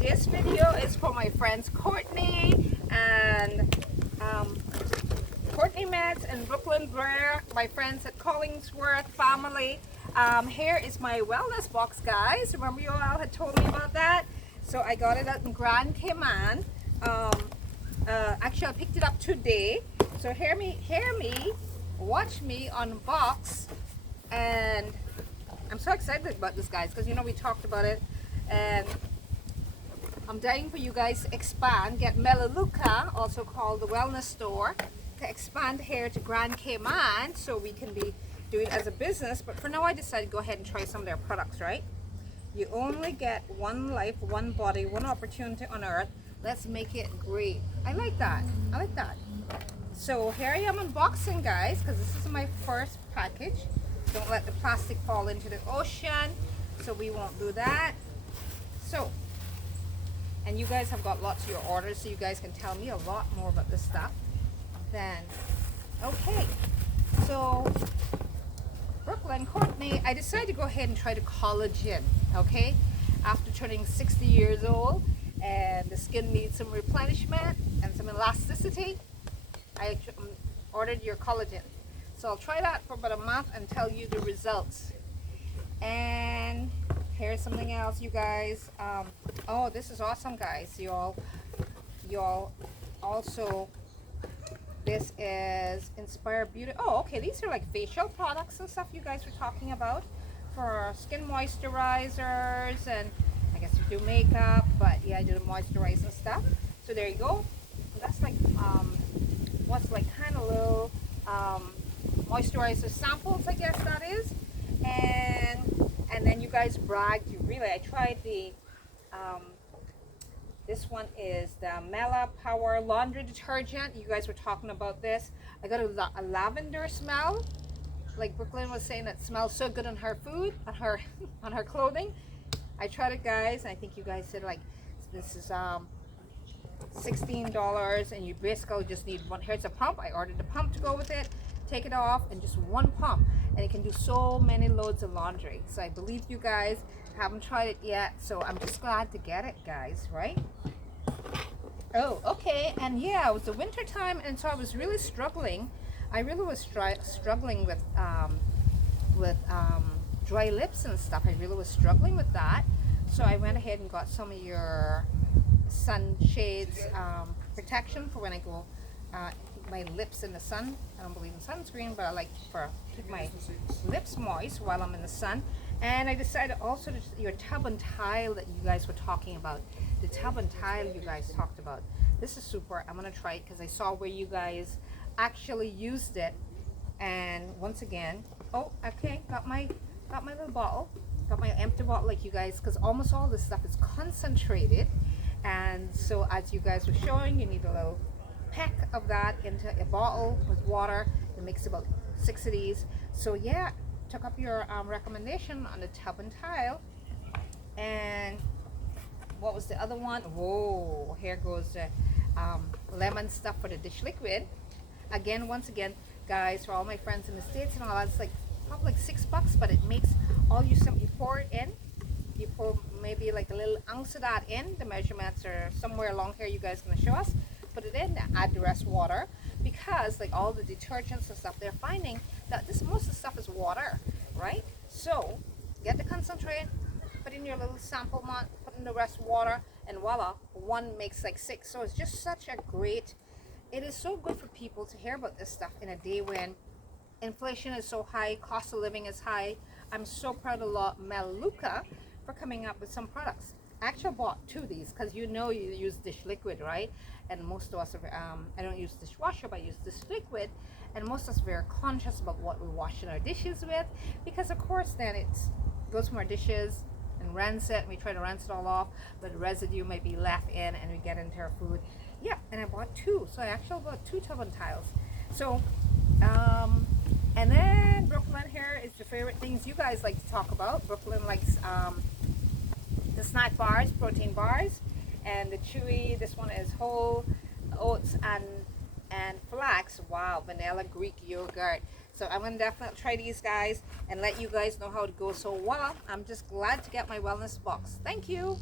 This video is for my friends Courtney and Courtney Metz and Brooklyn Blair, my friends at Collingsworth family. Here is my wellness box, guys. Remember you all had told me about that? So I got it at Grand Cayman. Actually, I picked it up today. So hear me, watch me unbox. And I'm so excited about this, guys, because you know we talked about it. And I'm dying for you guys to expand, get Melaleuca, also called the wellness store, to expand here to Grand Cayman so we can be doing it as a business. But for now, I decided to go ahead and try some of their products, right? You only get one life, one body, one opportunity on earth. Let's make it great. I like that. I like that. So here I am unboxing, guys, because this is my first package. Don't let the plastic fall into the ocean, so we won't do that. So, and you guys have got lots of your orders, so you guys can tell me a lot more about this stuff. Then, okay, so Brooklyn, Courtney, I decided to go ahead and try the collagen, okay? After turning 60 years old, and the skin needs some replenishment and some elasticity, I ordered your collagen. So I'll try that for about a month and tell you the results. And here's something else, you guys. Oh, this is awesome, guys. Y'all also, this is Inspire Beauty. Oh, okay, these are like facial products and stuff you guys were talking about for skin moisturizers, and I guess you do makeup, but yeah, I do the moisturizer stuff. So there you go. That's like what's like kind of little moisturizer samples, I guess that is. And then you guys bragged, I tried the this one is the Mela Power Laundry Detergent. You guys were talking about this. I got a lavender smell, like Brooklyn was saying, that smells so good on her food, on her on her clothing. I tried it, guys, and I think you guys said like this is $16, and you basically just need one. Here's a pump. I ordered the pump to go with it. Take it off, and just one pump, and it can do so many loads of laundry. So I believe you guys. Haven't tried it yet, so I'm just glad to get it, guys, right? Oh, okay. And yeah, it was the winter time, and so I was really struggling. I really was struggling with dry lips and stuff. I really was struggling with that, so I went ahead and got some of your sunshades protection for when I go my lips in the sun. I don't believe in sunscreen, but I like to keep my lips moist while I'm in the sun. And I decided also your tub and tile that you guys were talking about. The tub and tile you guys talked about. This is super. I'm gonna try it because I saw where you guys actually used it. And once again, oh, okay, got my little bottle, got my empty bottle like you guys, because almost all this stuff is concentrated. And so as you guys were showing, you need a little pack of that into a bottle with water. It makes about 6 of these. So yeah, took up your recommendation on the tub and tile. And what was the other one? Whoa, here goes the lemon stuff for the dish liquid. Again, once again, guys, for all my friends in the States and all that, it's like probably like $6, but it makes all you pour it in. You pour maybe like a little ounce of that in. The measurements are somewhere along here. You guys are gonna show us. Put it in, add the rest water, because like all the detergents and stuff, they're finding that most of the stuff is water, right? So get the concentrate, put in your little sample amount, put in the rest water, and voila, one makes like 6. So it's just such a great, it is so good for people to hear about this stuff in a day when inflation is so high, cost of living is high. I'm so proud of Melaleuca for coming up with some products. I actually bought 2 of these because you know you use dish liquid, right? And most of us are, I don't use dishwasher, but I use dish liquid. And most of us are very conscious about what we're washing our dishes with, because of course then it goes from our dishes and rinse it, and we try to rinse it all off, but the residue might be left in and we get into our food. Yeah, and I bought 2. So I actually bought 2 tub and tiles. So, and then Brooklyn here is your favorite things you guys like to talk about. Brooklyn likes the snack bars, protein bars, and the chewy, this one is whole oats and flax. Wow, vanilla Greek yogurt. So I'm going to definitely try these, guys, and let you guys know how it goes. So, well, I'm just glad to get my wellness box. Thank you.